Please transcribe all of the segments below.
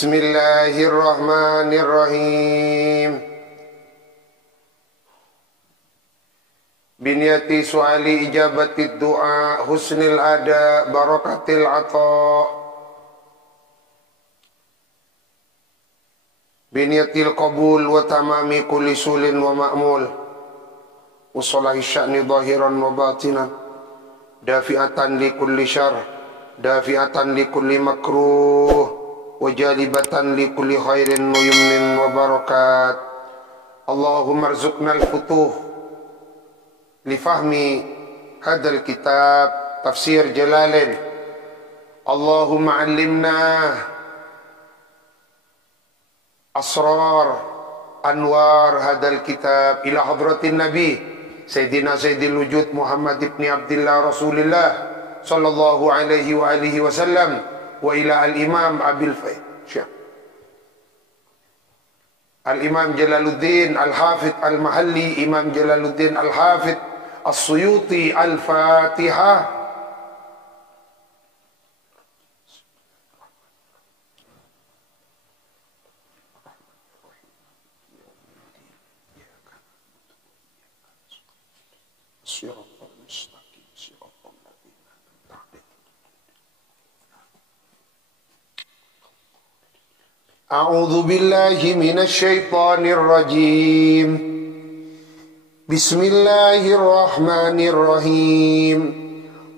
Bismillahirrahmanirrahim. Biniyati su'ali ijabati du'a husnil ada barakatil ata. Biniyatil qabul wa tamami kulli sulin wa ma'mul. Wa salahi sya'ni zahiran wa batinan. Dafi'atan li kulli syar. Dafi'atan li kulli makruh. Wajalibatan li kulli khairin wa yumnin wa barakat. Allahumma arzuqna al-futuh li fahmi hadal kitab tafsir Jalalain. Allahumma allimna asrar anwar hadal kitab ila hadratin nabi Sayyidina Sayyidil Wujud Muhammad ibn Abdillah Rasulullah sallallahu alaihi wa alihi wasallam wa ila al-imam Abil Syekh al-imam Jalaluddin al-Hafidh al-Mahalli Imam Jalaluddin al-Hafidh as-Suyuti. Al-Fatihah. A'udzu billahi minasy syaithanir rajim. Bismillahirrahmanirrahim.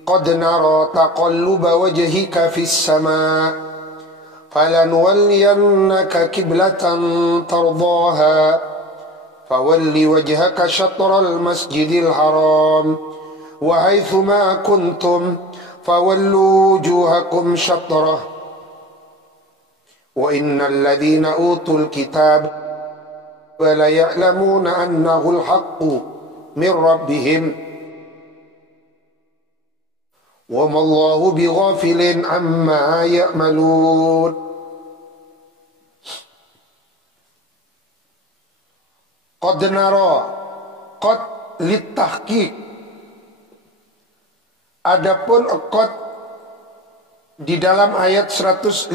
Qad nara taqalluba wajhika fis sama' falanwalliyannaka qiblatan tardaha fawalli wajhaka syatral masjidil haram wa haitsuma kuntum fawallu wujuhakum syatrah. Wa innal ladzina utul kitab la ya'lamuna annahu al-haqqu min rabbihim wa ma Allahu bighafilin amma ya'malun. Qad nara, qad litahqiq. Adapun qad di dalam ayat 150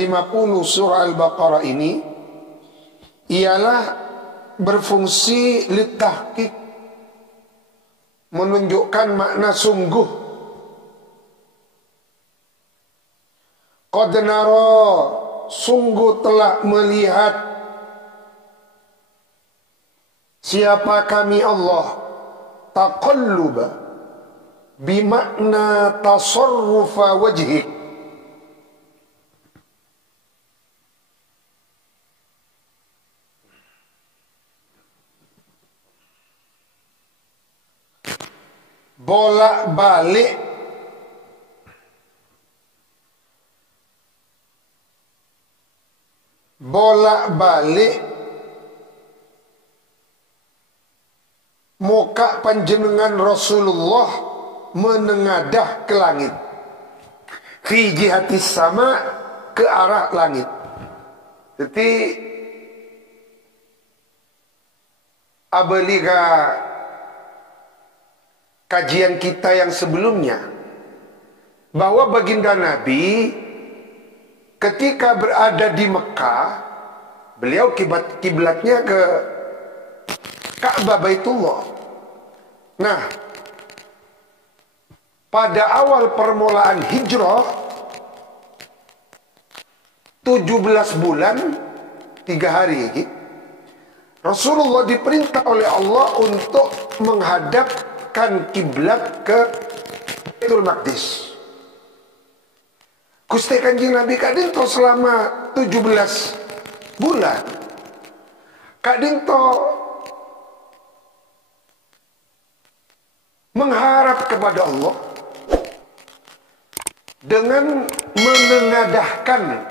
surah Al-Baqarah ini ialah berfungsi litahqiq, menunjukkan makna sungguh. Qad nara, sungguh telah melihat siapa kami Allah. Taqalluba bimakna tasarrufa wajhik, bolak-balik muka panjenengan Rasulullah menengadah ke langit, fi jihatis sama, ke arah langit. Jadi abaliga kajian kita yang sebelumnya, bahwa baginda Nabi ketika berada di Mekah, beliau kiblatnya ke Ka'bah Baitullah. Nah, pada awal permulaan hijrah 17 bulan 3 hari Rasulullah diperintah oleh Allah untuk menghadap kiblat ke Baitul Maqdis. Gusti Kanjeng Nabi kadinto selama 17 bulan kadinto mengharap kepada Allah dengan menengadahkan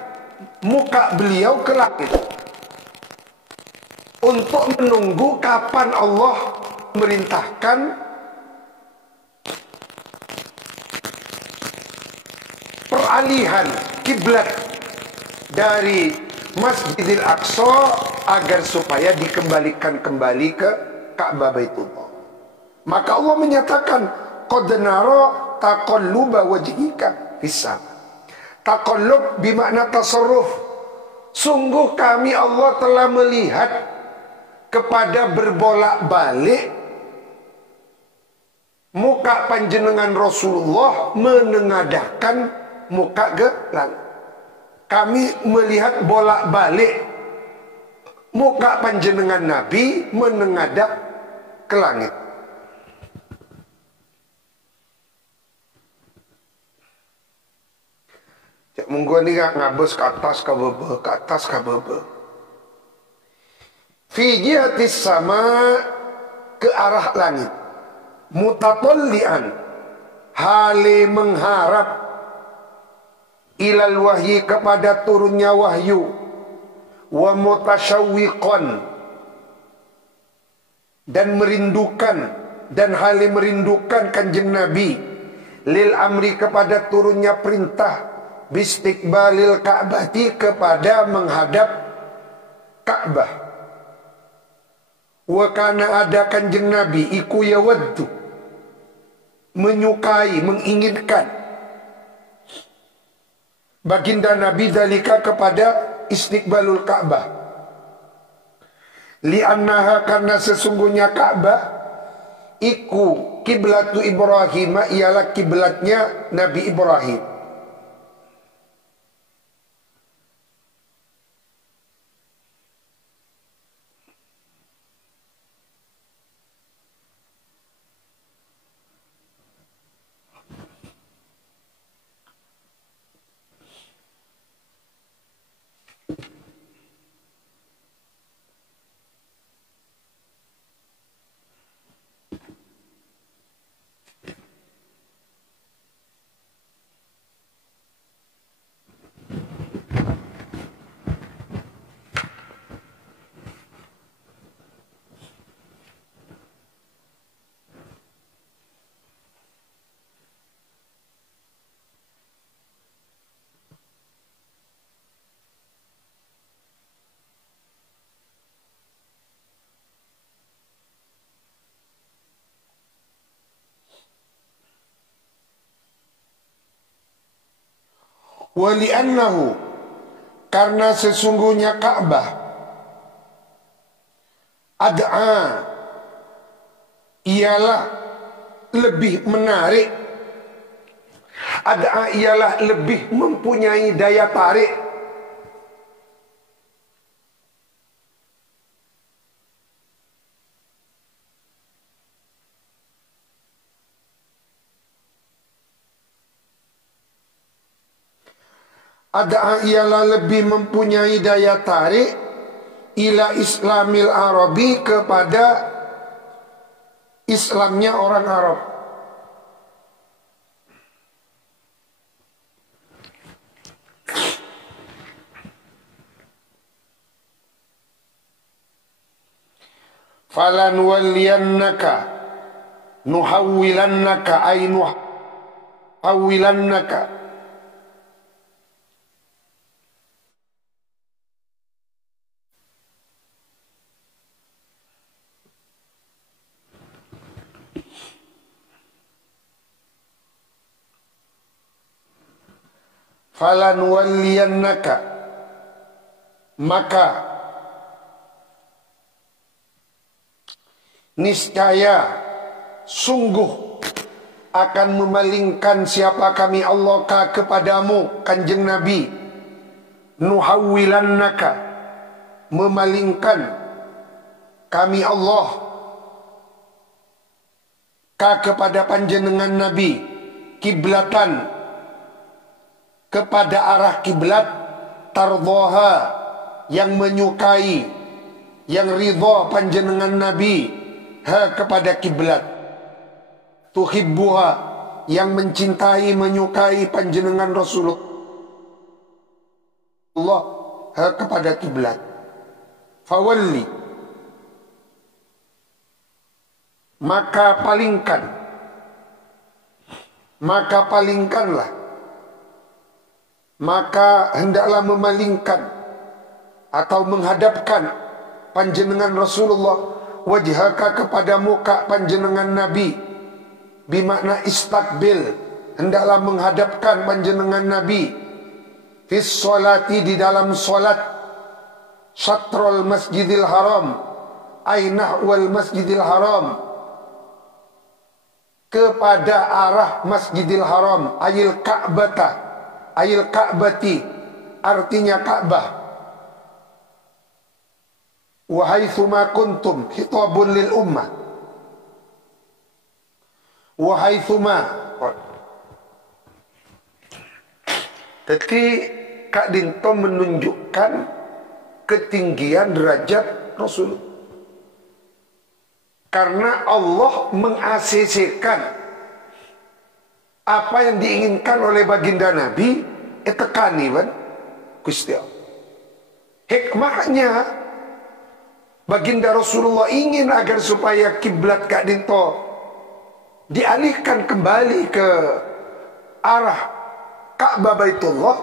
muka beliau ke langit untuk menunggu kapan Allah merintahkan peralihan kiblat dari Masjidil Aqsa agar supaya dikembalikan kembali ke Ka'bah Baitullah. Maka Allah menyatakan qad nara taqalluba wajhika fis sama. Taqallub bermakna tasarruf. Sungguh kami Allah telah melihat kepada berbolak-balik muka panjenengan Rasulullah menengadahkan muka ke langit. Kami melihat bolak-balik muka panjenengan Nabi menengadah ke langit. Cak munggu ni ngabes ke atas ke bawah, ke atas ke bawah. Fi jihatis sama, ke arah langit. Mutatallian, hale mengharap ilal wahyi, kepada turunnya wahyu. Wa mutasyawwiqan, dan merindukan, dan hale merindukan kanjeng Nabi lil amri, kepada turunnya perintah bistiqbalil Ka'bati, kepada menghadap Ka'bah. Wa kana, ada kanjeng Nabi iku yawaddu, menyukai, menginginkan baginda Nabi dalika, kepada istiqbalul Ka'bah. Li'annaha, karena sesungguhnya Ka'bah iku kiblatu Ibrahim, ialah kiblatnya Nabi Ibrahim. Wali'annahu, karena sesungguhnya Ka'bah ad'a, ialah lebih menarik. Ad'a, ialah lebih mempunyai daya tarik. Ada, ialah lebih mempunyai daya tarik ila Islamil Arabi, kepada Islamnya orang Arab. Falan waliyannaka, nuhawwilannaka, ay nuhawwilannaka, falan waliyannaka, maka niscaya sungguh akan memalingkan siapa kami Allah kepadamu kanjeng Nabi. Nuhawwilannaka, memalingkan kami Allah kepada panjenengan Nabi, kiblatan, kepada arah kiblat, tardhaha, yang menyukai, yang ridha panjenengan Nabi kepada kiblat, tuhibbuha, yang mencintai, menyukai panjenengan Rasulullah kepada kiblat. Fawalli, maka palingkanlah, maka hendaklah memalingkan atau menghadapkan panjenengan Rasulullah wajhaka, kepada muka panjenengan Nabi, bimakna istakbil, hendaklah menghadapkan panjenengan Nabi fis sholati, di dalam solat, syatrul masjidil haram, ainah wal masjidil haram, kepada arah masjidil haram, ayil ka'bata, ayil ka'bati, artinya Ka'bah. Wa haitsuma kuntum, khitabun lil ummah. Wa haitsuma. Jadi Kak Dinto menunjukkan ketinggian derajat Rasul. Karena Allah meng-ACC-kan apa yang diinginkan oleh baginda Nabi, tekani kan Gusti Allah. Hikmahnya baginda Rasulullah ingin agar supaya kiblat Kak Dinto dialihkan kembali ke arah Ka'bah Baitullah,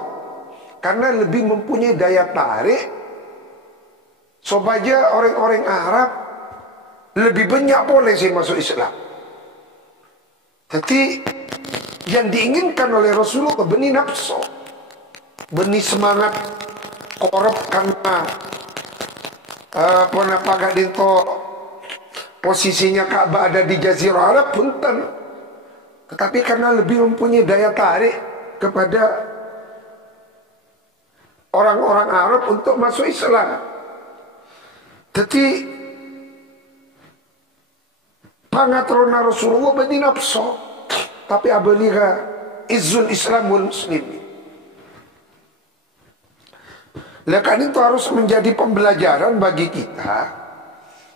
karena lebih mempunyai daya tarik supaya orang-orang Arab lebih banyak boleh sih masuk Islam. Jadi yang diinginkan oleh Rasulullah benih nafsu, benih semangat korup, karena Pak Dinto posisinya Ka'bah ada di Jazirah Arab punten, tetapi karena lebih mempunyai daya tarik kepada orang-orang Arab untuk masuk Islam. Jadi pangatrona Rasulullah bani nafsu, tapi abaliga izul Islam wal muslimin. Lekan itu harus menjadi pembelajaran bagi kita,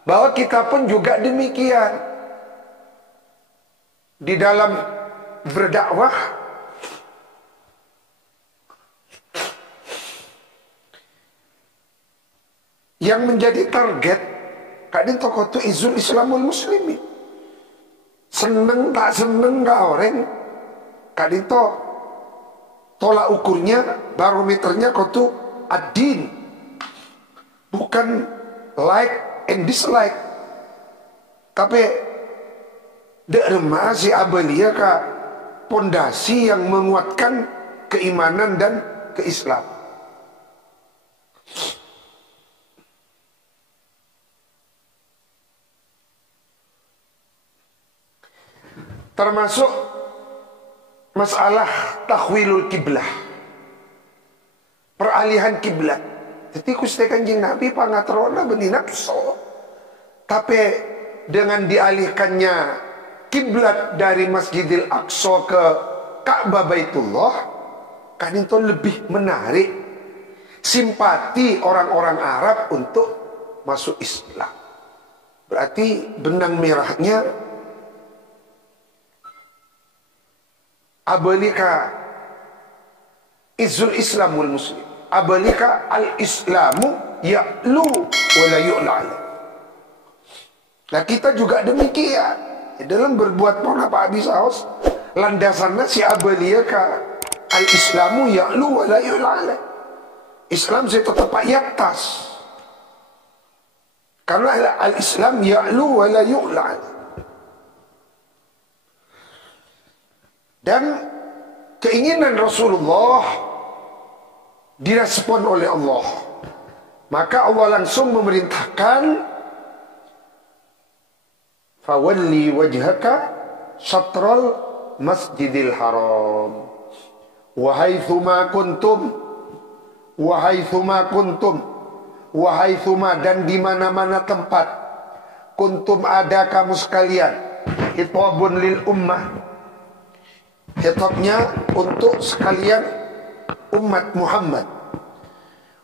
bahwa kita pun juga demikian. Di dalam berdakwah, yang menjadi target kadin tokoh itu izul Islam wal muslimin. Seneng tak seneng gak orang, kadin to tolak ukurnya, barometernya kau tuh ad-din, bukan like and dislike. Tapi derma si abalia ka pondasi yang menguatkan keimanan dan keislaman. Termasuk masalah takhwilul kiblah, peralihan kiblat. Jadi Gusti Kanjeng Nabi pangatrona beni nafsu, tapi dengan dialihkannya kiblat dari Masjidil Aqsa ke Ka'bah Baitullah, kan itu lebih menarik simpati orang-orang Arab untuk masuk Islam. Berarti benang merahnya abalika izul Islam wal muslim, abalika al-islamu ya'lu wa la yu'la. Nah kita juga demikian dalam berbuat pola Pak Abi Saus, landasannya si abalika al-islamu ya'lu wa la yu'la. Islam saya tetap di atas, karena al-islam ya'lu wa la yu'la. Dan keinginan Rasulullah direspon oleh Allah. Maka Allah langsung memerintahkan, fawalli wajhaka syatral masjidil haram wa haitsuma kuntum, wa haitsuma kuntum, wa haitsuma, dan di mana-mana tempat, kuntum ada kamu sekalian. Khitabun lil ummah, khitabnya untuk sekalian umat Muhammad.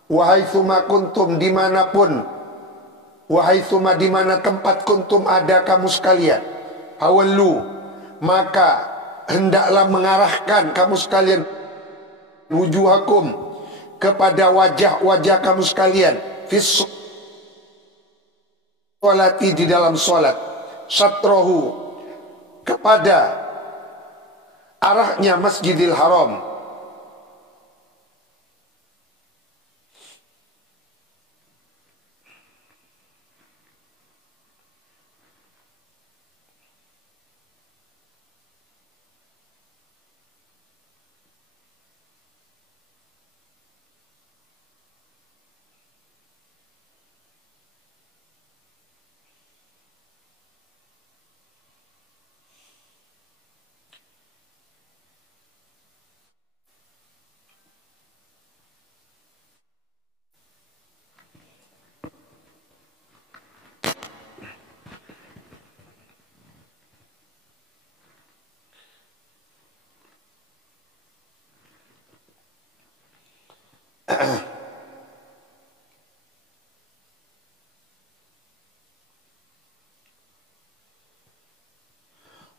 Wahai thuma kuntum, dimanapun, wahai thuma, dimana tempat, kuntum ada kamu sekalian, hawallu, maka hendaklah mengarahkan kamu sekalian, wujuhakum, kepada wajah-wajah kamu sekalian, fis sholati, di dalam sholat, syatrohu, kepada arahnya Masjidil Haram.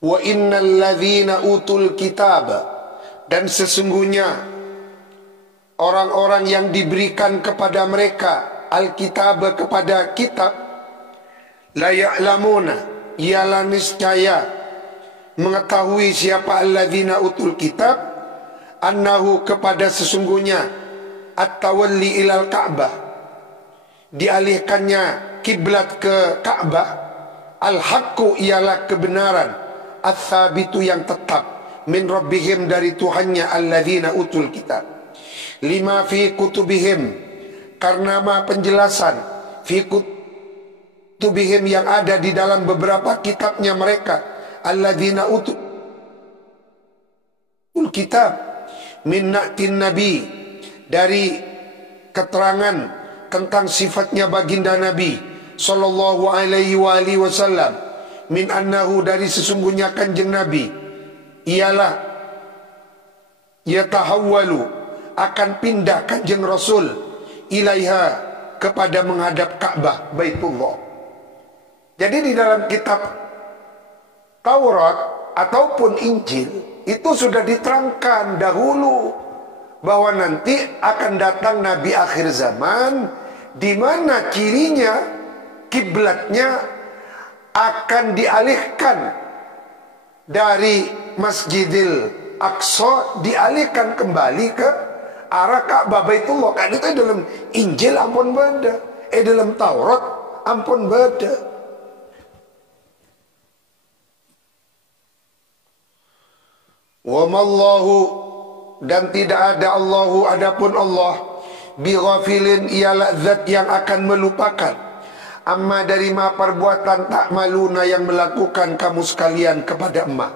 Wa innal ladzina utul kitab, dan sesungguhnya orang-orang yang diberikan kepada mereka alkitab, kepada kitab, la ya'lamuna, ialah niscaya mengetahui siapa alladzina utul kitab, annahu, kepada sesungguhnya, at-tawalli ilal Ka'bah, dialihkannya kiblat ke Ka'bah, al-haqqu, ialah kebenaran, ats-tsabitu, yang tetap, min rabbihim, dari Tuhannya, alladzina utul kitab, lima fi kutubihim, karena ma penjelasan, fi kutubihim, yang ada di dalam beberapa kitabnya mereka, alladzina utul kitab, min na'tin nabi, dari keterangan tentang sifatnya baginda Nabi sallallahu alaihi wasallam, min annahu, dari sesungguhnya kanjeng Nabi ialah yatahawwalu, akan pindah kanjeng Rasul, ilaiha, kepada menghadap Ka'bah, Baitullah. Jadi di dalam kitab Taurat ataupun Injil itu sudah diterangkan dahulu bahwa nanti akan datang Nabi akhir zaman, di mana cirinya kiblatnya akan dialihkan dari Masjidil Aqsa, dialihkan kembali ke arah Ka'bah, Baitullah. Kan itu dalam Injil ampun beda, dalam Taurat ampun beda. Wa mallahu, dan tidak ada Allahu, adapun Allah, bighafilin, ialah zat yang akan melupakan, amma, dari ma perbuatan tak maluna, yang melakukan kamu sekalian kepada emak.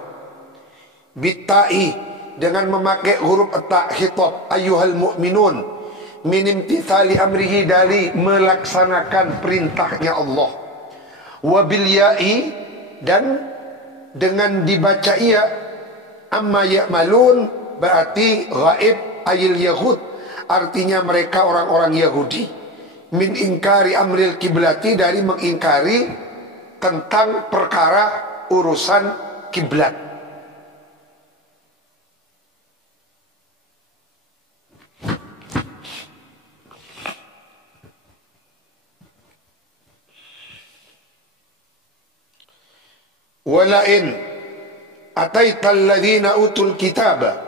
Bitta'i, dengan memakai huruf ta, khitab, ayyuhal mu'minun, min imtithali amrihi, dari melaksanakan perintahnya Allah. Wa bil ya'i, dan dengan dibaca ia, amma ya'malun, berarti ghaib, ayil yahud, artinya mereka orang-orang Yahudi. Min ingkari amril kiblati, dari mengingkari tentang perkara urusan kiblat. Walain ataital ladzina utul kitaba,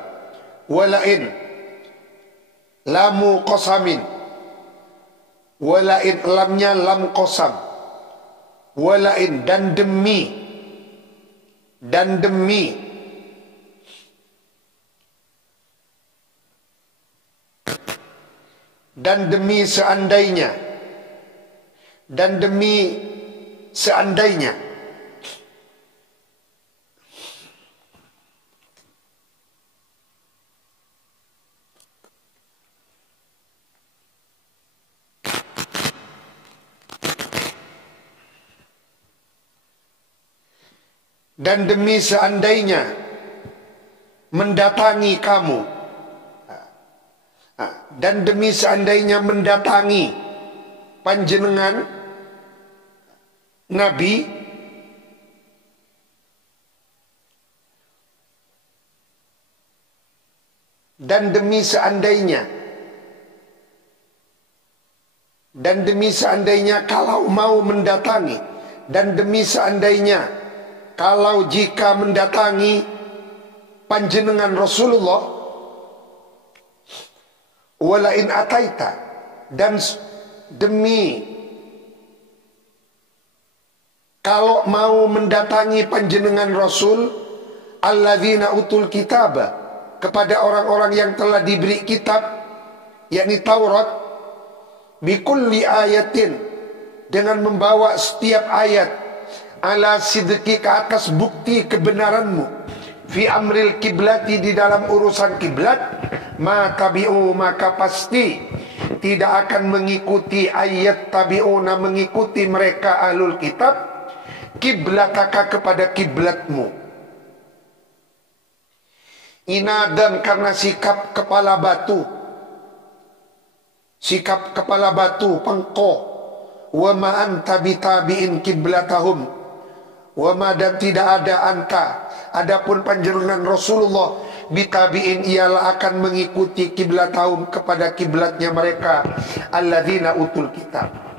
walain, lamu qasamin, walain, lamnya lam qasam, walain, dan demi, dan demi, dan demi seandainya, dan demi seandainya, dan demi seandainya mendatangi kamu, dan demi seandainya mendatangi panjenengan Nabi, dan demi seandainya, dan demi seandainya kalau mau mendatangi, dan demi seandainya kalau jika mendatangi panjenengan Rasulullah, walain ataita, dan demi kalau mau mendatangi panjenengan Rasul, alladzina utul kitab, kepada orang-orang yang telah diberi kitab, yakni Taurat, bikulli ayatin, dengan membawa setiap ayat, ala sidqi, ke atas bukti kebenaranmu, fi amril kiblati, di dalam urusan kiblat, ma tabi'u, maka pasti tidak akan mengikuti, ayat tabi'una, mengikuti mereka ahlul kitab, kiblataka, kepada kiblatmu. Inadan, karena sikap kepala batu, sikap kepala batu, pengko. Wa ma anta bitabi'in kiblatahum, wa ma, dan tidak ada anta, adapun panjenengan Rasulullah, bitabi'in, ialah akan mengikuti kiblatahum, kepada kiblatnya mereka, alladzina utul kitab.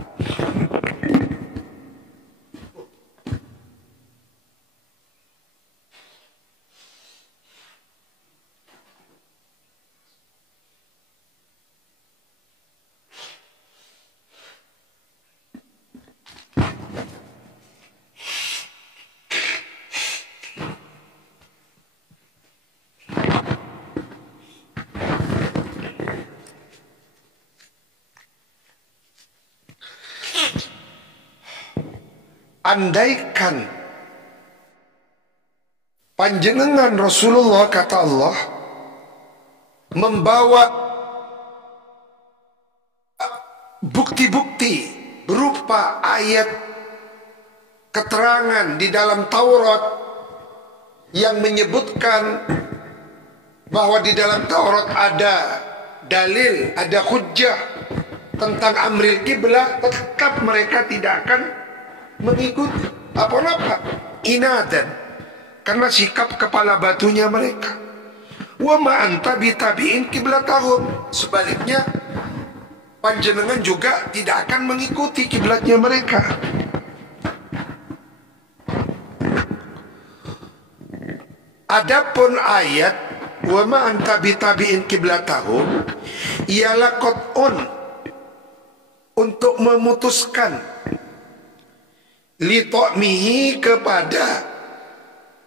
Andaikan panjenengan Rasulullah, kata Allah, membawa bukti-bukti berupa ayat, keterangan di dalam Taurat yang menyebutkan bahwa di dalam Taurat ada dalil, ada hujjah tentang amril kiblah, tetap mereka tidak akan mengikuti. Apa-apa? Inadan, karena sikap kepala batunya mereka. Wa ma anta bitabi'in kiblatahum, sebaliknya panjenengan juga tidak akan mengikuti kiblatnya mereka. Adapun ayat wa ma anta bitabi'in kiblatahum ialah qat'un, untuk memutuskan, litokmihi, kepada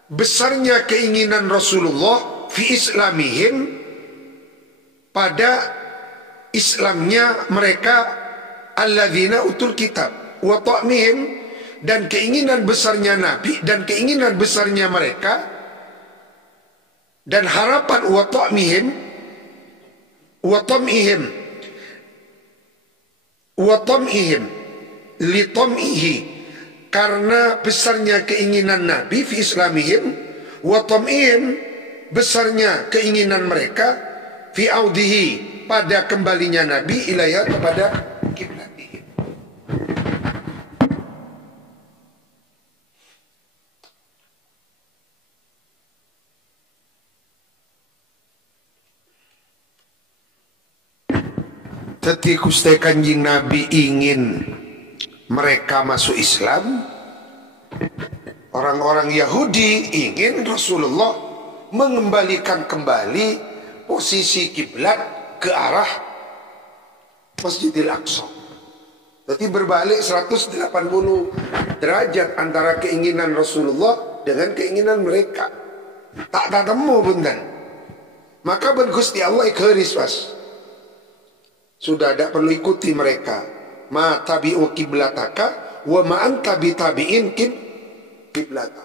besarnya keinginan Rasulullah, fi islamihim, pada Islamnya mereka, alladzina utul kitab, wa ta'mihim, dan keinginan besarnya Nabi dan keinginan besarnya mereka, dan harapan wa ta'mihim, wa tam'ihim, wa tam'ihim, li tam'ihi, karena besarnya keinginan Nabi, fi islamihim, wa tam'ihim, besarnya keinginan mereka, fi audihi, pada kembalinya Nabi, ilayah, kepada kiblatihim. Ketika Gusti Kanjeng Nabi ingin mereka masuk Islam, orang-orang Yahudi ingin Rasulullah mengembalikan kembali posisi kiblat ke arah Masjidil Aqsa. Jadi berbalik 180 derajat antara keinginan Rasulullah dengan keinginan mereka. Tak temu bundan. Maka ben Gusti Allah ikharis pas. Sudah tidak perlu ikuti mereka. Ma tabi'u kiblataka wa ma anta bitabi'in kiblata.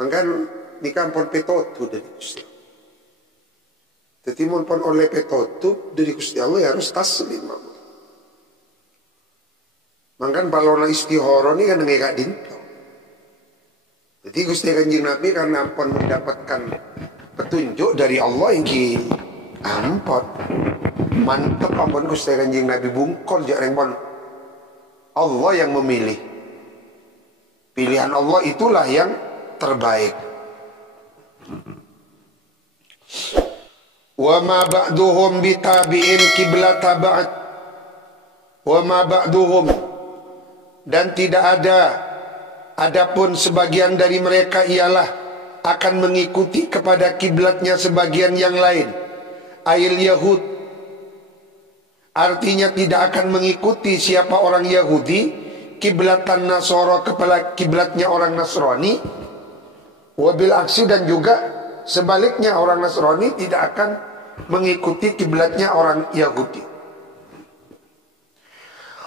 Mangkan di kampung petotu dari Gusti. Jadi mun pon oleh petotu dari Gusti Allah ya harus taslim. Mangkan balona istihoro ni kan ngegak dinto. Jadi Gusti Kanjeng Nabi karena pon mendapatkan petunjuk dari Allah yang ki ampot. Mantap ampun Gusti Kanjeng Nabi bungkol jak rempon. Allah yang memilih. Pilihan Allah itulah yang terbaik. Wa ma ba'duhum bitabi'in kiblata ba'd. Wa ma ba'duhum, dan tidak ada, adapun sebagian dari mereka ialah akan mengikuti kepada kiblatnya sebagian yang lain. Ail Yahud, artinya tidak akan mengikuti siapa orang Yahudi, kiblatan Nasoro, kepala kiblatnya orang Nasrani. Wabil aksi, dan juga sebaliknya orang Nasrani tidak akan mengikuti kiblatnya orang Yahudi.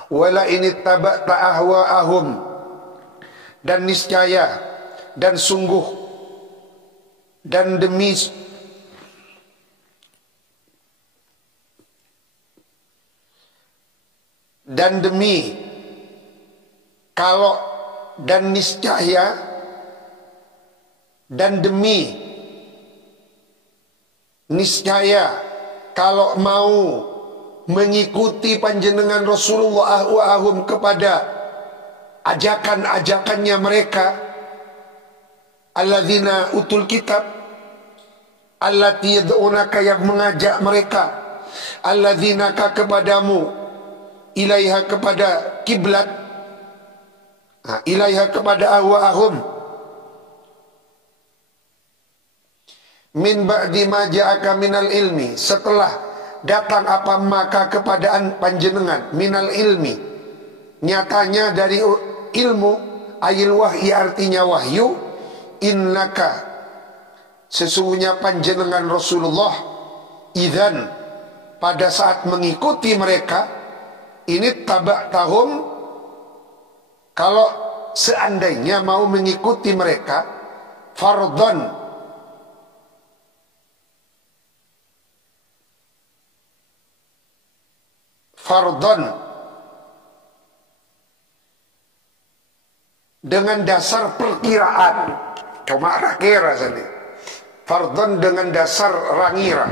Wala ini tabata ahwa'ahum, dan niscaya dan sungguh dan demi kalau dan niscaya dan demi niscaya kalau mau mengikuti panjenengan Rasulullah ahum kepada ajakan-ajakannya mereka, alladzina utul kitab, allati yad'unaka, yang mengajak mereka, alladzina ka kepadamu, ilaiha kepada kiblat, ilaiha kepada ahum, min ba'di ma ja'aka minal ilmi, setelah datang apa maka kepadaan panjenengan, minal ilmi, nyatanya dari ilmu, ayil wahyi artinya wahyu, innaka, sesungguhnya panjenengan Rasulullah, idzan, pada saat mengikuti mereka, ini tabak tahum, kalau seandainya mau mengikuti mereka, fardhon, dengan dasar perkiraan, cuma rakira saja. Fardhon dengan dasar rangira.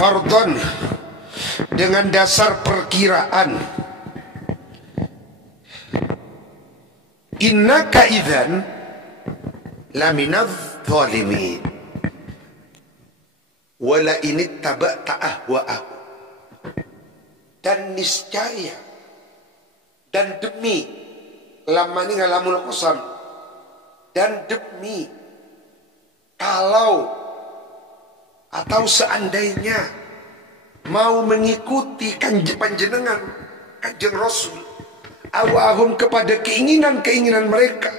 Fardhon dengan dasar perkiraan. Innaka idzan laminadh zalimin wala inittaba'ta ahwa'ahum, dan niscaya dan demi, lamma ini ngalamul qasam, dan demi, kalau atau seandainya mau mengikuti panjenengan kanjeng Rasul, awahum kepada keinginan-keinginan mereka,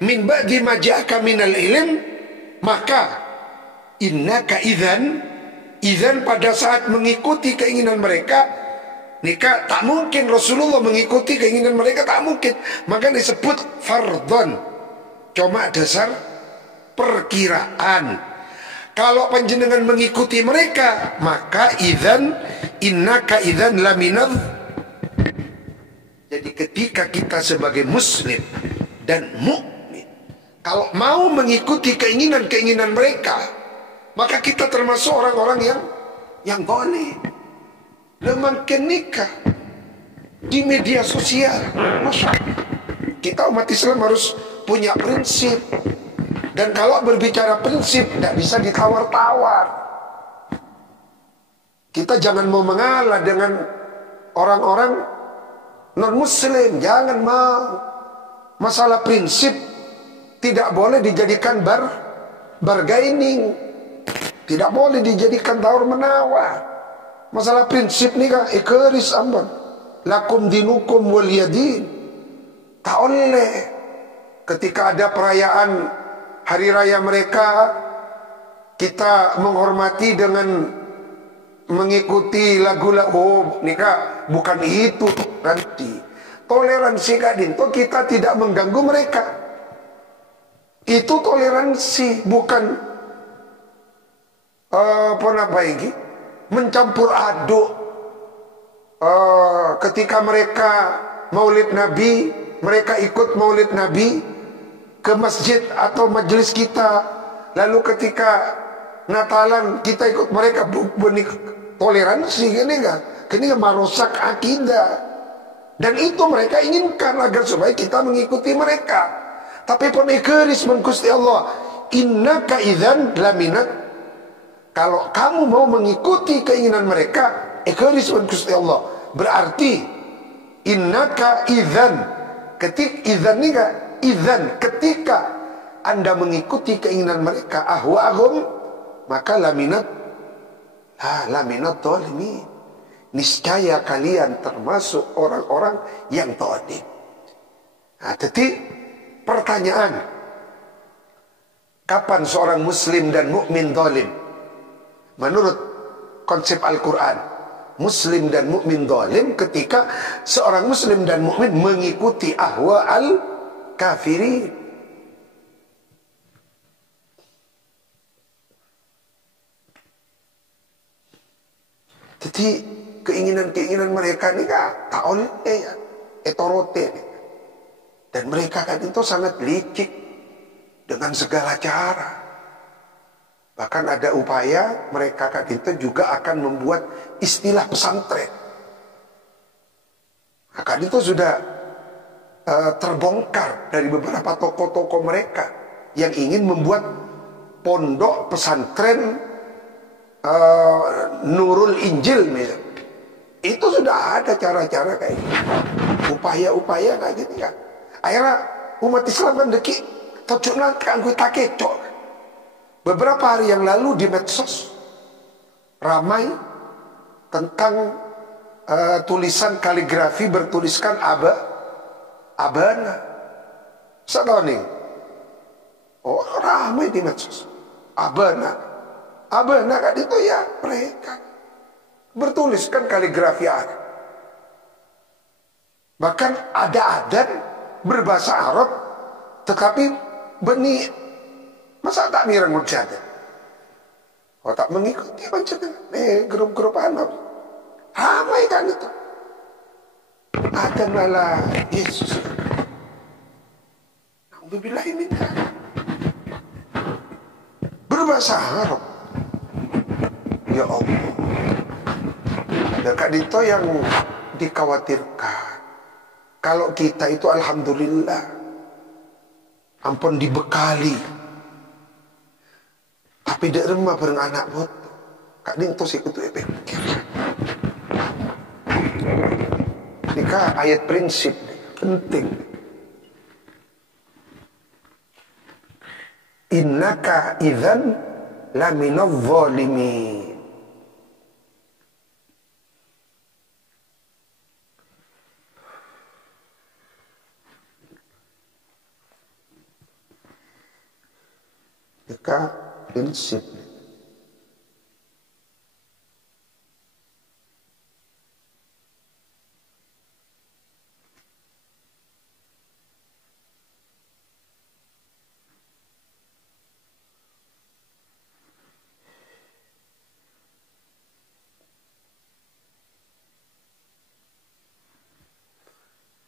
min ba'di ma ja'aka minal ilm, maka innaka idzan pada saat mengikuti keinginan mereka, nikah tak mungkin Rasulullah mengikuti keinginan mereka, tak mungkin, maka disebut fardhon, cuma dasar perkiraan. Kalau panjenengan mengikuti mereka, maka innaka idzan laminadh. Jadi ketika kita sebagai muslim dan mukmin, kalau mau mengikuti keinginan-keinginan mereka, maka kita termasuk orang-orang yang boleh lemakin nikah di media sosial. Masya Allah, kita umat Islam harus punya prinsip. Dan kalau berbicara prinsip, tidak bisa ditawar-tawar. Kita jangan mau mengalah dengan orang-orang non-muslim. Jangan mau. Masalah prinsip tidak boleh dijadikan bargaining. Tidak boleh dijadikan tawar-menawar. Masalah prinsip ni kan ikeris ambon. Lakum dinukum waliyadin. Tak boleh. Ketika ada perayaan hari raya mereka, kita menghormati dengan mengikuti lagu-lagu. Oh, nikah bukan itu nanti. Toleransi kadin to kita tidak mengganggu mereka. Itu toleransi, bukan mencampur aduk. Ketika mereka Maulid Nabi, mereka ikut Maulid Nabi ke masjid atau majelis kita, lalu ketika Natalan kita ikut mereka, benih toleransi, ini kan merusak akidah. Dan itu mereka inginkan agar supaya kita mengikuti mereka. Tapi penikeris mengkusti Allah, innaka idzan laminat, kalau kamu mau mengikuti keinginan mereka, ikeris mengkusti Allah, berarti innaka idzan, idzan ketika Anda mengikuti keinginan mereka, ahwa'ahum, maka laminat zalimin, niscaya kalian termasuk orang-orang yang zalim. Nah, jadi pertanyaan, kapan seorang muslim dan mukmin zalim? Menurut konsep Al-Quran, muslim dan mukmin zalim ketika seorang muslim dan mukmin mengikuti ahwa al-kafirin. Jadi keinginan-keinginan mereka ini tak oleh ya, etorote. Dan mereka kan itu sangat licik dengan segala cara. Bahkan ada upaya mereka kan itu juga akan membuat istilah pesantren. Maka itu sudah terbongkar dari beberapa tokoh-tokoh mereka yang ingin membuat pondok pesantren Nurul Injil misalnya. Itu sudah ada cara-cara kayak gitu, upaya-upaya kayak gitu kan. Akhirnya umat Islam kan deki tojokna kanggo takecok. Beberapa hari yang lalu di medsos ramai tentang tulisan kaligrafi bertuliskan abana. Sadar nih. Oh, ramai di medsos. Abana kan itu ya mereka bertuliskan kaligrafi Arab. Bahkan ada adan berbahasa Arab, tetapi benih masa tak mirang menjadi. Oh, tak mengikuti macam grup-grup anak. Ramai kan itu. Ada malah Yesus. Alhamdulillah ini kan berbahasa Arab. Ya Allah. Dekat itu yang dikhawatirkan. Kalau kita itu alhamdulillah ampun dibekali. Tapi dak remah bareng anak boto. Kak dinto sih kutu pikir. Nikah ayat prinsip penting. Innaka idzan laminadh dhalimin. Nikah prinsip.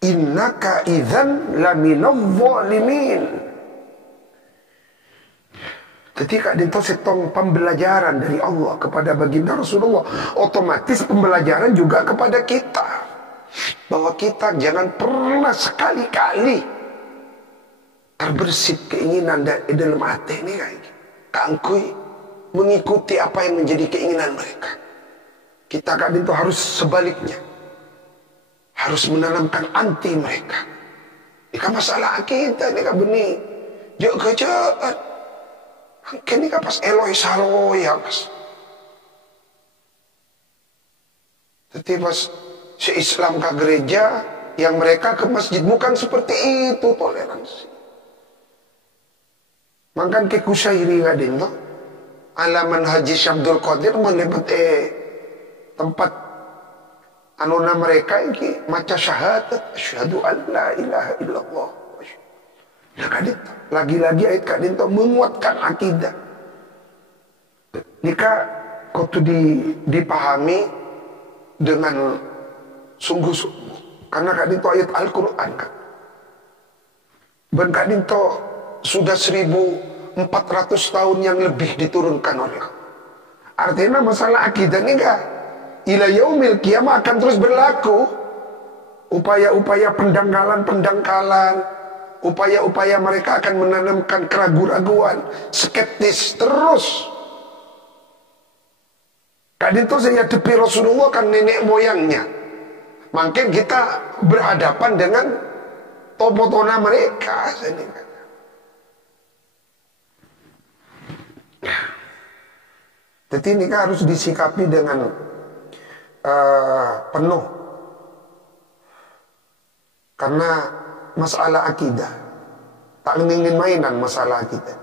Innaka idzan laminadh dhalimin. Ketika dinto setong pembelajaran dari Allah kepada baginda Rasulullah, otomatis pembelajaran juga kepada kita, bahwa kita jangan pernah sekali-kali terbersit keinginan dalam hati ini kayak kangkui mengikuti apa yang menjadi keinginan mereka. Kita kadang itu harus sebaliknya, harus menanamkan anti mereka. Jika masalah kita ini kan benih jauh kejauhan. Kini kan pas Eloi Saloya pas. Jadi pas si Islam ke gereja, yang mereka ke masjid, bukan seperti itu toleransi. Makan ke Kusairi gading to. Alaman Haji Syabdul Qadir melebet tempat anuna mereka ini maca syahadat asyhadu an la ilaha illallah. Nah, kadit, lagi-lagi ayat kadit itu menguatkan akidah. Jika kau tu dipahami dengan sungguh-sungguh, karena kadit itu ayat Al-Quran kan. Dan kadit itu sudah 1400 tahun yang lebih diturunkan oleh Allah. Artinya masalah akidah ini enggak ila yaumil kiamah akan terus berlaku. Upaya-upaya pendangkalan, upaya-upaya mereka akan menanamkan keraguan-raguan, skeptis terus. Kadang itu saya depi Rasulullah kan nenek moyangnya. Makin kita berhadapan dengan tomotona mereka. Jadi ini kan harus disikapi dengan penuh. Karena masalah akidah tak ingin mainan masalah akidah.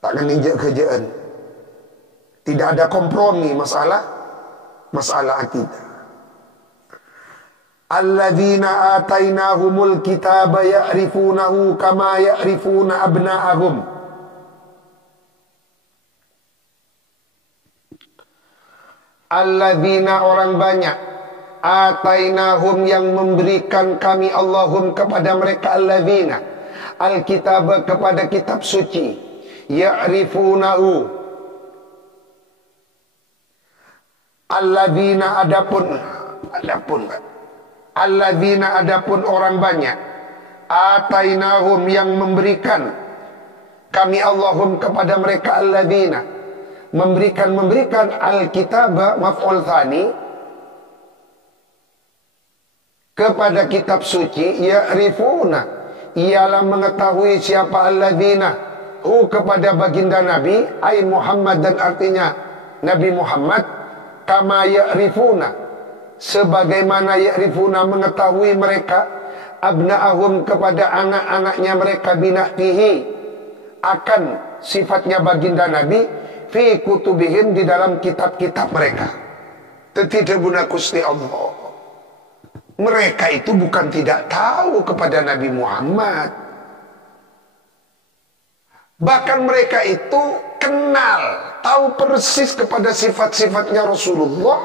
Tak ingin kerjaan. Tidak ada kompromi masalah akidah. Alladzina atainahumul kitaba ya'rifunahu kama ya'rifuna abna'ahum. alladzina orang banyak, atainahum yang memberikan kami Allahum kepada mereka, alladzina alkitab kepada kitab suci, ya'rifunahu, alladzina adapun orang banyak, atainahum yang memberikan kami Allahum kepada mereka, alladzina memberikan alkitab maf'ul tsani kepada kitab suci, ya'rifuna ialah mengetahui siapa alladzina hu kepada baginda Nabi, ai Muhammad dan artinya Nabi Muhammad, kama ya'rifuna sebagaimana ya'rifuna mengetahui mereka abna'ahum kepada anak-anaknya mereka, bina'tihi akan sifatnya baginda Nabi, fi kutubihim di dalam kitab-kitab mereka. Tidak guna Gusti Allah. Mereka itu bukan tidak tahu kepada Nabi Muhammad. Bahkan mereka itu kenal, tahu persis kepada sifat-sifatnya Rasulullah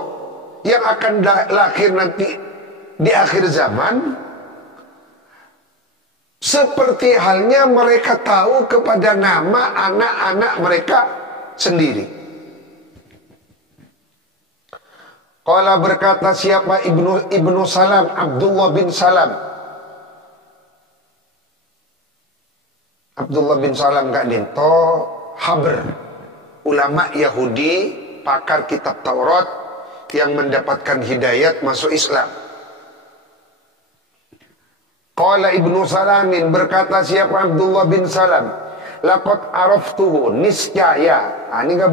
yang akan lahir nanti di akhir zaman. Seperti halnya mereka tahu kepada nama anak-anak mereka sendiri. Qala berkata siapa Ibnu Salam, Abdullah bin Salam. Abdullah bin Salam gak dinto Habr, ulama Yahudi, pakar kitab Taurat yang mendapatkan hidayat masuk Islam. Qala Ibnu Salamin berkata siapa Abdullah bin Salam, laqad araftuhu niscaya. Ini gak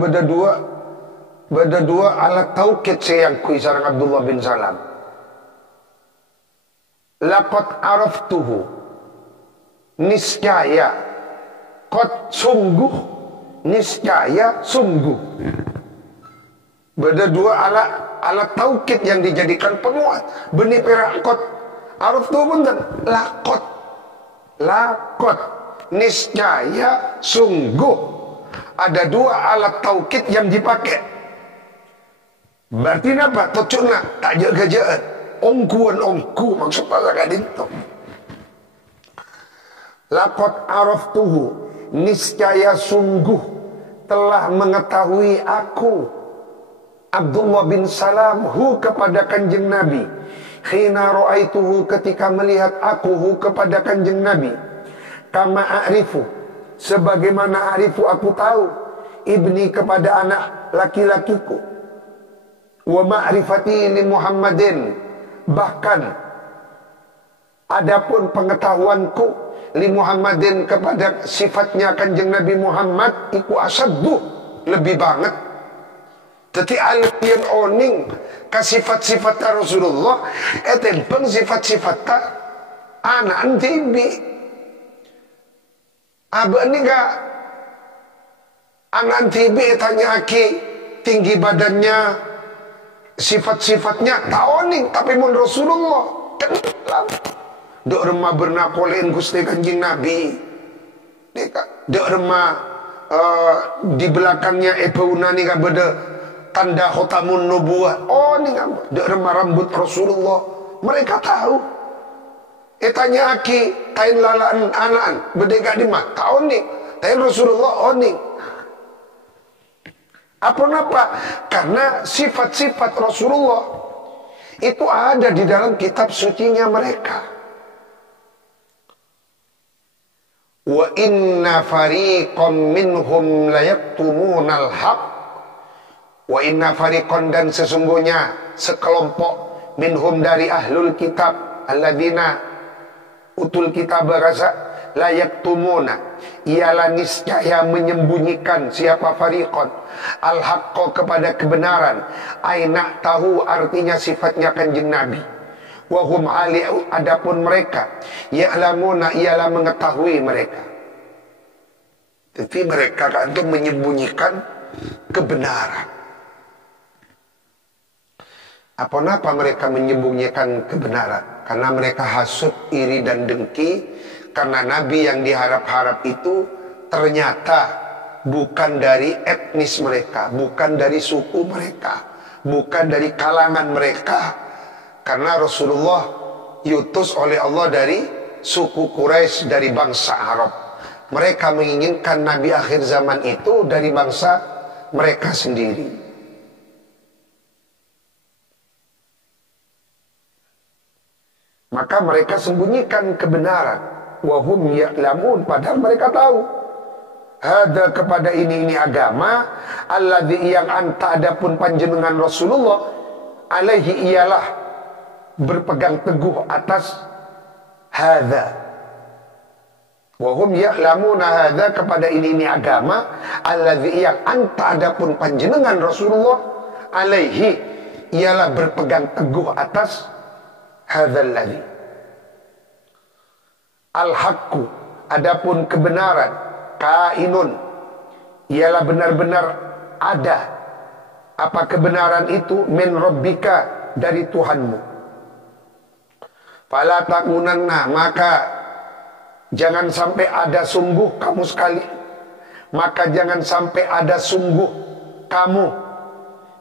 beda dua alat taukid saya kui sareng Abdullah bin Salam. Laqad araftuhu niscaya, qad sungguh, niscaya sungguh. Beda dua alat taukid yang dijadikan penguat. Benih perak qad araftuhu punten, laqad niscaya sungguh. Ada dua alat taukid yang dipakai. Berarti apa? Tocokna tak jaga-jaga. Ongku maksudnya agak dinto. Laqad araftuhu niscaya sungguh telah mengetahui aku Abdullah bin Salam hu kepada kanjeng Nabi, khina ra'aituhu ketika melihat aku hu kepada kanjeng Nabi, kama a'rifu sebagaimana a'rifu aku tahu ibni kepada anak laki-lakiku, wa ma'rifati li Muhammadin bahkan adapun pengetahuanku li Muhammadin kepada sifatnya kanjeng Nabi Muhammad iku asaddu lebih banget. Teti alfian oning ka sifat-sifat Rasulullah etempeng sifat-sifat anak antibi. Aba ni ga anak antibi tanya aki tinggi badannya, sifat-sifatnya taoning, tapi mun Rasulullah kenal. Dok remah bernakolein Gusti Kanjeng Nabi. Dok remah di belakangnya epauna ni ga beda tanda khotamun nubuah. Oh ni ga dok remah rambut Rasulullah. Mereka tahu. Tanya aki tain lalaan anaan bedega di mah taoning. Tain Rasulullah oning. Apa-apa? Karena sifat-sifat Rasulullah itu ada di dalam kitab sucinya mereka. Wa inna fariqam minhum layaktumunal haq. Wa inna fariqan dan sesungguhnya sekelompok minhum dari ahlul kitab alladzina utul kitab berasa layak tumuna ialah niscaya menyembunyikan siapa fariqon al-haqqo kepada kebenaran, aina tahu artinya sifatnya kanjeng Nabi, wahum ali adapun mereka ya'lamuna ialah mengetahui mereka, tapi mereka kan untuk menyembunyikan kebenaran. Apa mereka menyembunyikan kebenaran? Karena mereka hasut, iri dan dengki. Karena Nabi yang diharap-harap itu ternyata bukan dari etnis mereka, bukan dari suku mereka, bukan dari kalangan mereka. Karena Rasulullah diutus oleh Allah dari suku Quraisy, dari bangsa Arab. Mereka menginginkan Nabi akhir zaman itu dari bangsa mereka sendiri. Maka mereka sembunyikan kebenaran. Wahum ya'lamun, padahal mereka tahu. Hada, kepada ini agama. Alladzi, yang anta, adapun panjenengan Rasulullah, alaihi, ialah berpegang teguh atas hada. Wahum ya'lamuna hada, kepada ini agama. Alladzi, yang anta, adapun panjenengan Rasulullah, alaihi, ialah berpegang teguh atas hadzal ladzi. Al-haqqu, adapun kebenaran, kainun, ialah benar-benar ada. Apa kebenaran itu? Min rabbika, dari Tuhanmu. Fala takunanna, maka jangan sampai ada sungguh kamu sekali. Maka jangan sampai ada sungguh kamu.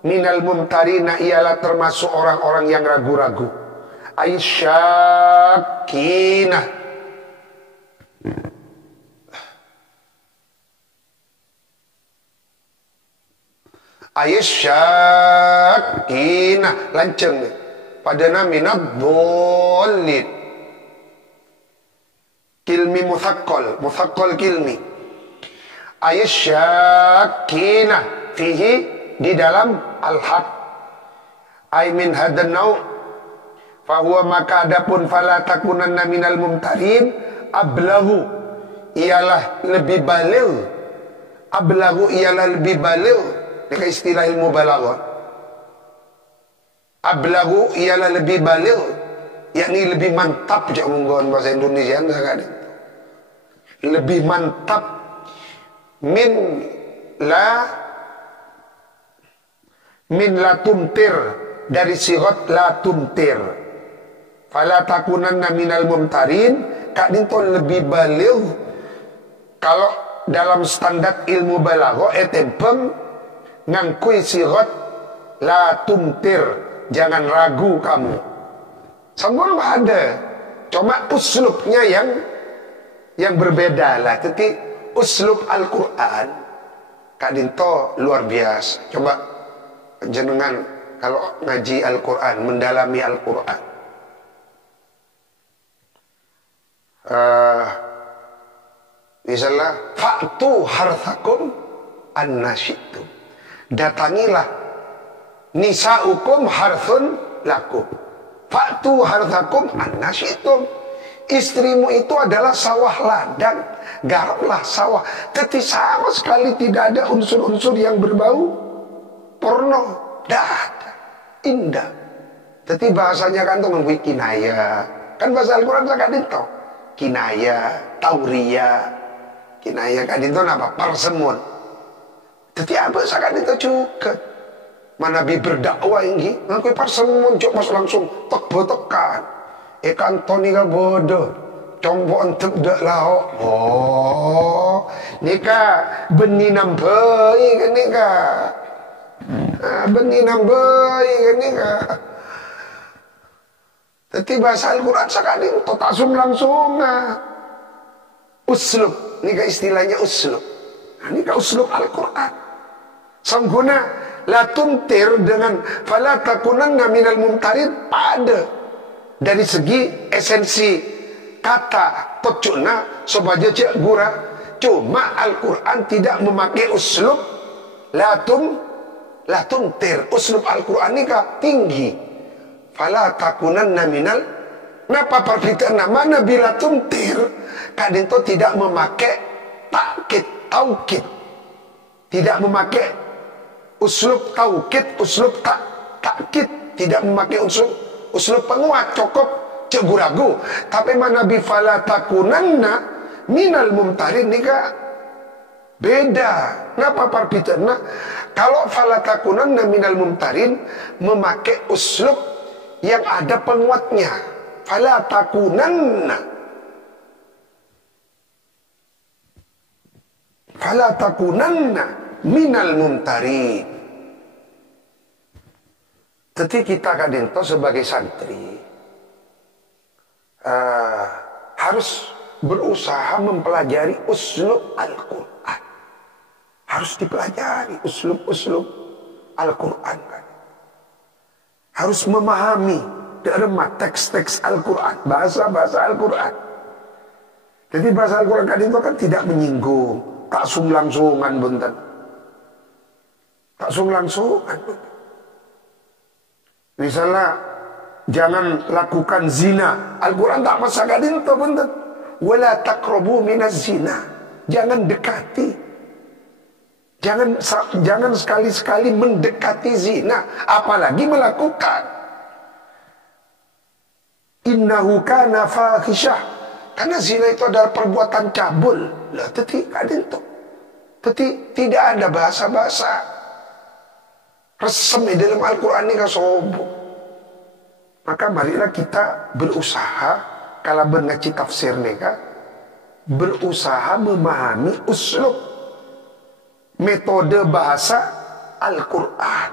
Minal mumtarina, ialah termasuk orang-orang yang ragu-ragu. Aisyakina, aisyakina, lanceng nih. Padana minad dhalin, kilmi muthaqqal kilmi. Aisyakina fihi, di dalam al-haq. Ay min hadan nau', fahuwa, maka adapun fala takunanna minal mumtarin, ablagu, ialah lebih baligh. Ablagu, ialah lebih baligh. Ini istilah ilmu balaghah. Ablagu, ialah lebih baligh, yakni lebih mantap. Jak munggon bahasa Indonesia kan? Lebih mantap. Min la tumtir, dari sigat la tumtir. Fala takunanna minal mumtarin, kak dinto lebih baligh. Kalau dalam standar ilmu balaghah etempeng ngangkui sigat la tumtir, jangan ragu kamu. Semua ada, cuma uslubnya yang berbeda lah. Tapi uslub Al-Quran kak dinto luar biasa. Coba jenengan kalau ngaji Al-Quran, mendalami Al-Quran, misalnya fa'tu harthakum annasyitum, datangilah nisa'ukum harthun lakum. Fa'tu harthakum annasyitum, istrimu itu adalah sawah ladang, garaplah sawah. Tapi sama sekali tidak ada unsur-unsur yang berbau porno, tidak ada, indah. Tapi bahasanya kan tuh mengikuti kinaya, kan bahasa Al-Quran sangat itu kinaya, tauria. Kinaya kan itu apa? Parsemun. Tapi apa sangat itu juga. Mana Nabi berdakwah ini, ngakui parsemun, cok mas langsung tek-tekan. Ikan toni ka bodoh, combo entek dak lao. Oh, nika benih nambai kan nika. Benih nambai kan nika. Tapi bahasa Al-Quran sekali totasum langsung. Uslub, ini istilahnya uslub. Ini uslub Al-Quran. Sangguna la tumtir dengan fala takunanna minal mumtarin, pada dari segi esensi kata tocuna sobaja cek gura. Cuma Al-Quran tidak memakai uslub la tumtir. Uslub Al-Quran ini tinggi. Fala takunanna minal, napa perpitaan nama bila tumtir, kadento tidak memakai takkid, taukid, tidak memakai uslub taukid, uslub takkid, tidak memakai uslub penguat, cukup ceguragu. Tapi mana bi fala takunanna minal mumtarin nika beda. Napa perpitaan? Kalau fala takunanna minal mumtarin memakai uslub yang ada penguatnya. Fala takunanna, fala takunanna minal mumtarin. Jadi kita kadento sebagai santri harus berusaha mempelajari uslub Al-Quran. Harus dipelajari uslub-uslub Al-Quran. Harus memahami derma teks-teks Al-Quran, bahasa-bahasa Al-Quran. Jadi bahasa Al-Quran kadento kan tidak menyinggung, tak sung-langsungan bunten. Tak sung-langsungan bunten. Misalnya jangan lakukan zina. Al-Quran tak masa kadento bunten. Wala taqrabu minaz zina. Jangan dekati. Jangan sekali-sekali mendekati zina, apalagi melakukan. Innahu kana fahisyah. Karena zina itu adalah perbuatan cabul. Lah teti kadento. Teti tidak ada bahasa-bahasa resem di dalam Al-Quran ini kasobo. Maka marilah kita berusaha kalau mengaji tafsir neka, berusaha memahami uslub metode bahasa Al-Quran.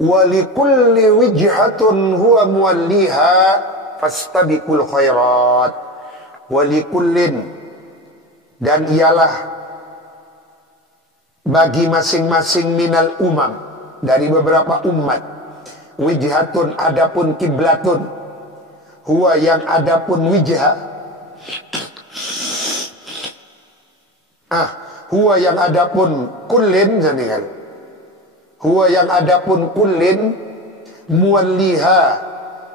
Walikulli wijhatun huwa muwalliha fastabiqul khairat. Walikullin, dan ialah bagi masing-masing minal umam, dari beberapa umat, wijhatun, adapun kiblatun, huwa yang adapun wijha, huwa yang adapun kullin, kan? Huwa yang adapun kullin, muwalliha,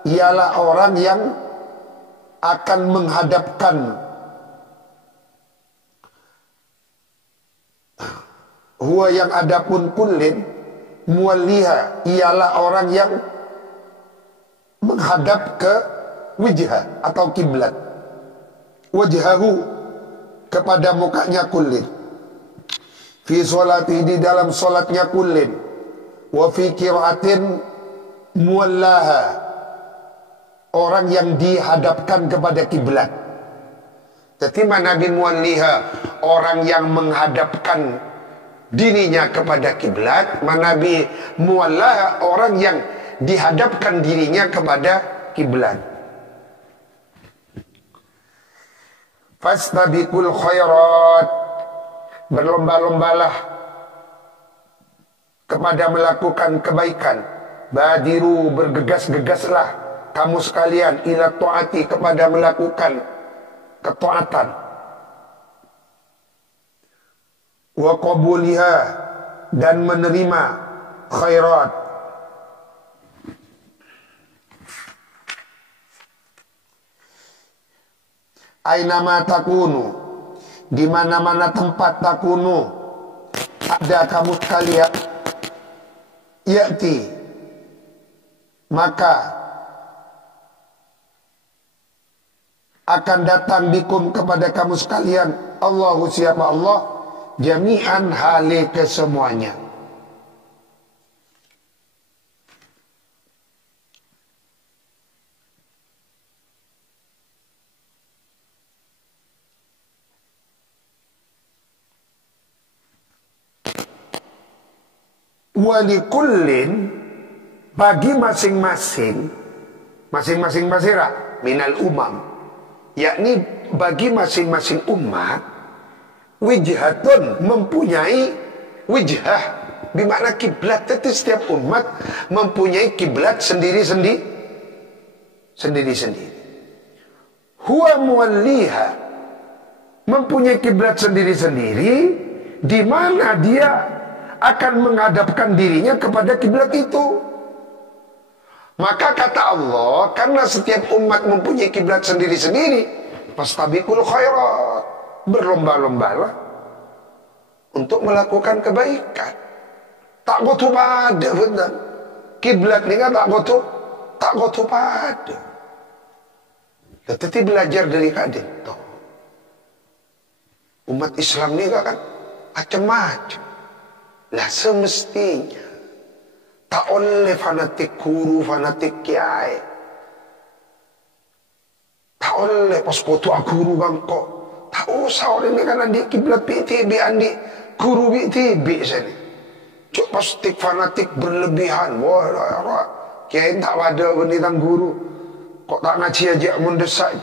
ialah orang yang akan menghadapkan, huwa yang adapun kullin, muwalliha, ialah orang yang menghadap ke wijha atau kiblat, wajhahu, kepada mukanya kullin, fi sholati, di dalam solatnya kullin, wa fi qiraatin muwallaha, orang yang dihadapkan kepada kiblat. Jadi mana bi muwalliha, orang yang menghadapkan dirinya kepada kiblat, mana bi muwallaha, orang yang dihadapkan dirinya kepada kiblat. Fastabiqul khairat, berlomba-lombalah kepada melakukan kebaikan. Badiru, bergegas-gegaslah kamu sekalian, ila taati, kepada melakukan ketaatan. Wa qabuliha, dan menerima khairat. Ainama takunu, di mana-mana tempat takunu, ada kamu sekalian, ya'ti, maka akan datang bikum, kepada kamu sekalian, Allahu, siapa Allah, jami'an, hale kesemuanya. Walikullin, bagi masing-masing basira minal umam, yakni bagi masing-masing umat, wijhatun, mempunyai wijhah, bermakna kiblat. Itu setiap umat mempunyai kiblat sendiri-sendiri. Huwa muwalliha, mempunyai kiblat sendiri-sendiri, di mana dia akan menghadapkan dirinya kepada kiblat itu. Maka kata Allah, karena setiap umat mempunyai kiblat sendiri-sendiri, fastabiqul khairat, berlomba-lombalah untuk melakukan kebaikan. Tak gotu pada benar. Kiblat ni kan tak gotu pada. Tetapi belajar dari kadin. Umat Islam ni kan macam-macam. Lah semestinya tak oleh fanatik guru, fanatik kiai, tak oleh pas foto guru bangko, tak usah orang ni kan andi kiblat PTB, andi guru PTB sini. Cuk Pasti fanatik berlebihan. Wah, kiai tak ada benitan guru. Kok tak ngaji aja mendesak.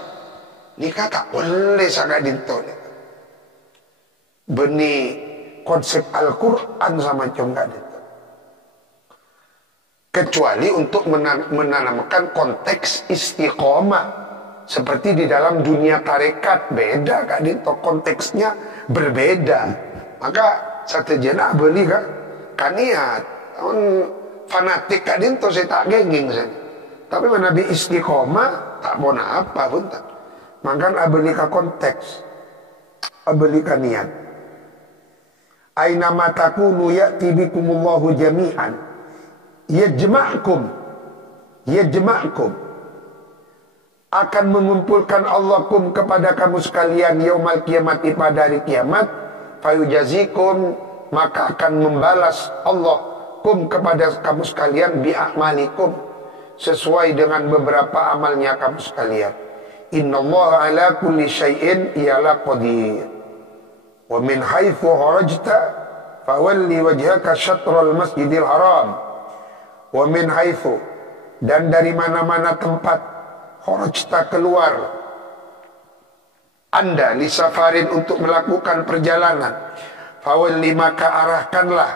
Nikah tak boleh sangat dinto. Beni konsep Al-Quran sama macam gak dinto. Kecuali untuk menanamkan konteks istiqomah. Seperti di dalam dunia tarekat, beda Kak Dinto, konteksnya berbeda. Maka satu jenak beli Kak niat. Fanatik Kak Dinto saya tak genging saya. Tapi Nabi istiqomah tak mau apa pun tak. Maka abeli ka konteks, abeli ka niat. Aina matakunu ya'ti bikumullahu jami'an. Yajma'kum. Akan mengumpulkan Allah kum kepada kamu sekalian yaumal kiamat pada hari kiamat, fayujazikum, maka akan membalas Allah kum kepada kamu sekalian bi'amalikum, sesuai dengan beberapa amalnya kamu sekalian. Innallaha ala kulli syai'in ialah qadir. Wa min haitsu kharajta fawalli wajhaka syatral masjidil haram. Wa min haitsu, dan dari mana-mana tempat kharajta keluar Anda li safarin untuk melakukan perjalanan, fawalli maka arahkanlah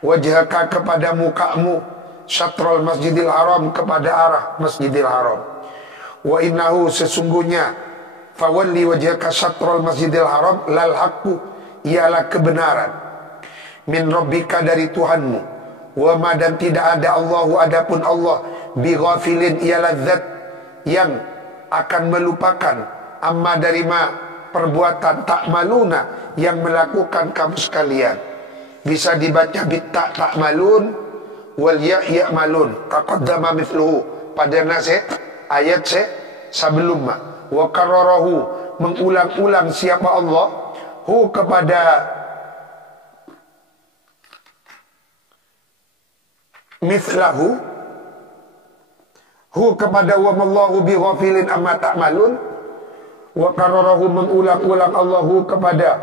wajhaka kepada mukamu syatrul masjidil haram, kepada arah masjidil haram. Wa innahu sesungguhnya fawalli wajhaka syatrul masjidil haram lal haqqu ialah kebenaran min rabbika dari Tuhanmu. Wa ma dan tidak ada Allahu adapun Allah bi ghafilin ialah zat yang akan melupakan amma dari ma perbuatan tak maluna yang melakukan kamu sekalian. Bisa dibaca bitta tak malun wal ya malun taqaddama mithluhu pada nase ayat sebelum ma. Wa kararahu mengulang-ulang siapa Allah hu kepada mithlahu hu kepada wa mallahu bi ghafilin amma ta'malun. Wa kararahu mengulang-ulang Allahu kepada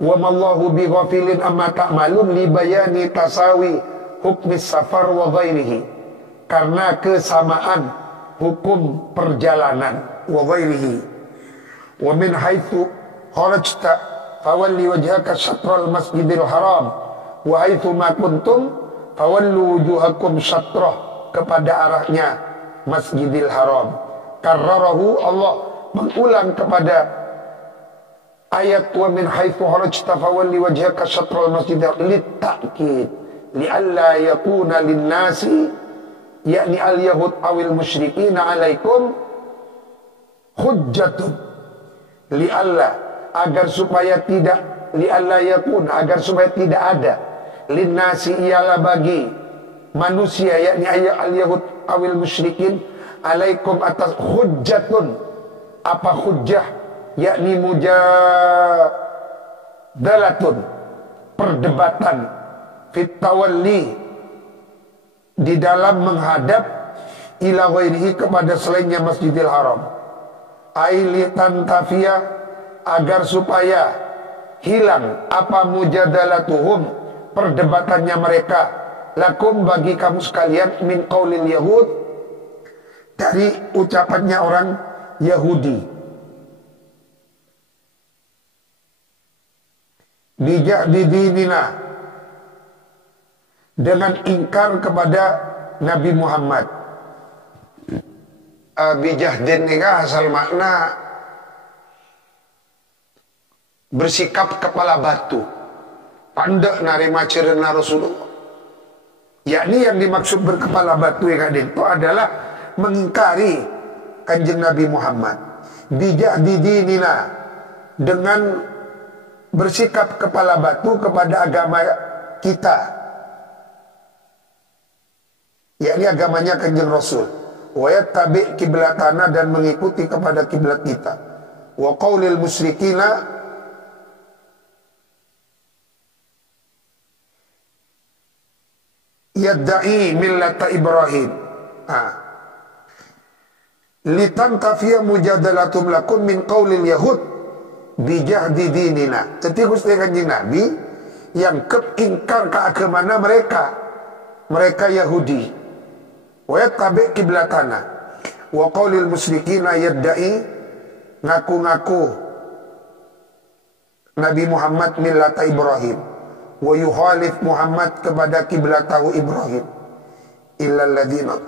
wa mallahu bi ghafilin amma ta'malun li bayani tasawi hukmis safar wa ghairihi, karena kesamaan hukum perjalanan wa ghairihi. Wa min haitsu kharajta fawalli wajhaka syatral masjidil haram wa haitsu ma kuntum fawallu wujuhakum syatrah, kepada arahnya Masjidil Haram. Karrarahu Allah mengulang kepada ayat wa min haitsu kharajta fawalli wajhaka syatral masjidil litakid lialla yakuna linnasi yakni al yahud awil musyrikin alaikum hujjatun, lialla agar supaya tidak lialla yakun agar supaya tidak ada linnasi ialah bagi manusia yakni al yahud awil musyrikin alaikum atas hujjatun, apa hujjah yakni mujadalatun perdebatan fit tawalli di dalam menghadap ila ghairihi kepada selainnya Masjidil Haram, aili tantafia agar supaya hilang apa mujadalatuhum perdebatannya mereka lakum bagi kamu sekalian min qaulil yahud dari ucapannya orang Yahudi. Bijak didinina dengan ingkar kepada Nabi Muhammad. Bijak din nikah asal makna bersikap kepala batu, pandek narima cerena Rasulullah. Yakni yang dimaksud berkepala batu yang itu adalah mengingkari kanjeng Nabi Muhammad. Bijak didinina dengan bersikap kepala batu kepada agama kita, yakni agamanya kanjeng Rasul. Wa yattabi kiblatana dan mengikuti kepada kiblat kita. Wa qaulil musyrikina yadda'i millata Ibrahim. Litantafiya mujadalatum lakum min qaulil yahud bijahdi dinina. Jadi Gusti Kanjeng Nabi yang ingkar ke agama mereka Yahudi. Wa yattabi qiblatana wa qaulil musyrikina yadda'i, ngaku-ngaku Nabi Muhammad millata Ibrahim, wa yuhalif Muhammad kepada kiblatahu Ibrahim, illal ladzina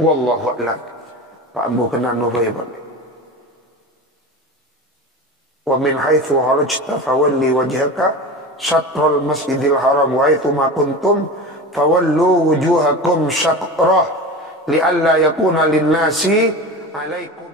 wallahu a'lam. Pak Abu kena nopo ya Pak. Wa min haitsu kharajta fawalli wajhaka syatrul masjidil haram wa haitsu ma kuntum fawallu wujuhakum syatrah li'alla yakuna lin-nasi 'alaikum